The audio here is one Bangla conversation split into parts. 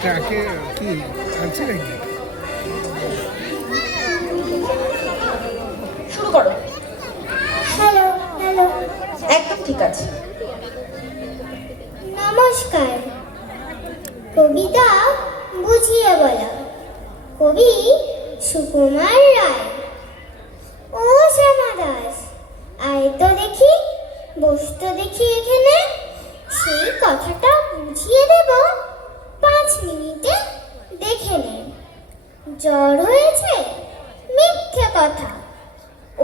ট্রাকে কি আছে নাকি? শুরু করো। Hello hello. একদম ঠিক আছে। নমস্কার। কবিতা বুঝিয়ে বলা, কবি সুকুমার রায়। ও শ্যামা দাস, আয় তো দেখি, বস তো দেখি এখানে। সেই কথাটা বুঝিয়ে দেব 5 মিনিটে, দেখে নে। জ্বর হয়েছে? মিথ্যে কথা,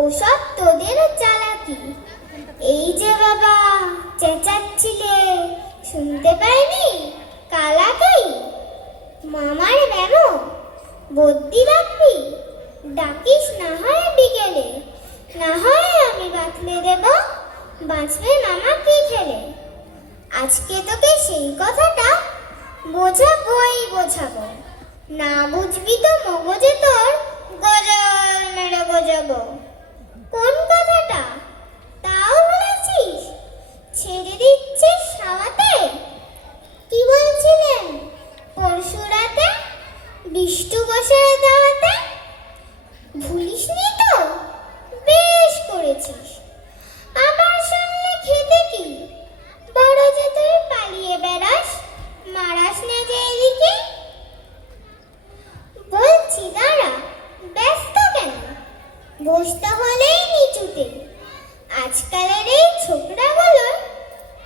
ওসব তোদের চালাকি। এই যে বাবা চেঁচাচ্ছিলে, শুনতে পাইনি? কালাকেই মামার ব্যামো বদ্যি রাখবি, ডাকিস না হয় বিকেলে। না হয় আমি বাতলে দেব, বাঁচবে মামা কি খেলে। আজকে তোকে সেই কথাটা বোঝাবো। না বুঝবি তো মগজে তোর গজল মেরে বোঝাবো। কোন কথাটা তাও বলেছিস? ছেড়ে দিচ্ছিস হাওয়াতে? কি বলছিলেন পরশু রাতে বিষ্টু বসার দাওয়াতে? ভুলিসনি তো? বেশ করেছিস। আমার সামনে খেতে কি বড় যে তুই পালিয়ে বেড়াস, মারাস না যে এদিকে। বলছি দাঁড়া, ব্যস্ত কেন? বসতে হলেই নিচুতে। আজকালের এই ছোকরাগুলো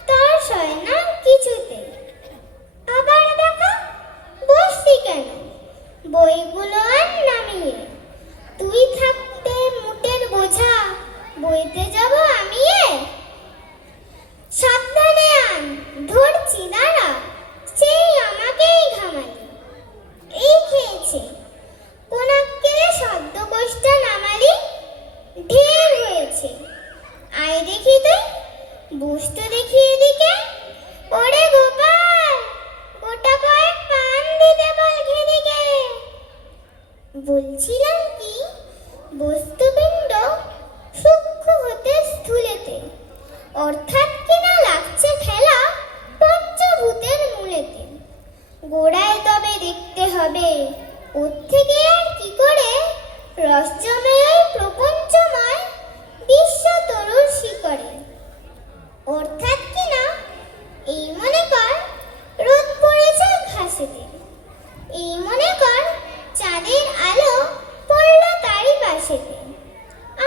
তার সয় না কিছুতে। আবার দেখো বসতি কেন বইগুলো আর নামিয়ে। তুই থাকতে মুটের বোঝা বইতে যাব আমি। সাবধানে আন, ধরছি দাঁড়া, সেই আমাকেই ঘামালি। এই খেয়েছে কোন আক্কেলে সদ্য কোষ্টা নামালি। ঢের হয়েছে, আয় দেখি তুই, বসতে দেখি এদিকে। ওরে গোপাল, গোটা কয়েক পান দিতে বল ঘেদিকে। বলছিলাম কি, বস্তুপিণ্ড সূক্ষ্ম হতে স্থূলেতে, অর্থাৎ কিনা লাগছে ঠেলা পঞ্চভূতের মূলেতে। গোড়ায় তবে দেখতে হবে, ওর থেকে আর কি করে রস জমে ওই প্রপঞ্চময় বিশ্ব তরুর শিকড়ে। অর্থাৎ কিনা এই মনে কর রোদ পড়েছে ঘাসেতে, এই মনে কর চাঁদের আলো পড়ল তারই পাশেতে।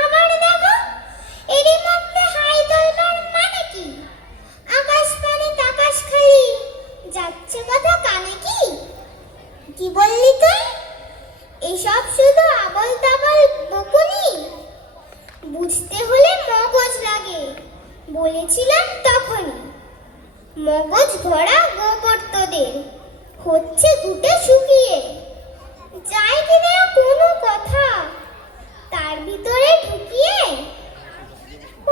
আমার দেখো এরই মধ্যে হাই তোলবার মানে কি? আকাশ পানে তাকাশ খালি, যাচ্ছে কথা কানে কি? কি বললি তুই? এসব শুধু আবল তাবল বকুনি। বুঝতে হলে মগজ লাগে, বলেছিলাম তখনই। মগজ ভরা গোবর তোদের, হচ্ছে ঘুটে শুকিয়ে। যাই কিনা কোনো কথা তার ভিতরে ঢুকিয়ে।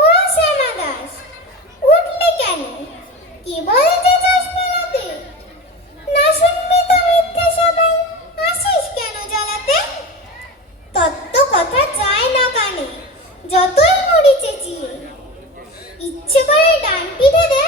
ও শ্যামা দাস, উঠলি কেন? কি বলতে চাস বলাতে? না শুনবি তো মিথ্যে সবাই, আসিস কেন জ্বালাতে? তত্ত্ব কথা যায় না কানে, যতই মুড়ি চেঁচিয়ে। ইচ্ছে করে ডান পিঠে দে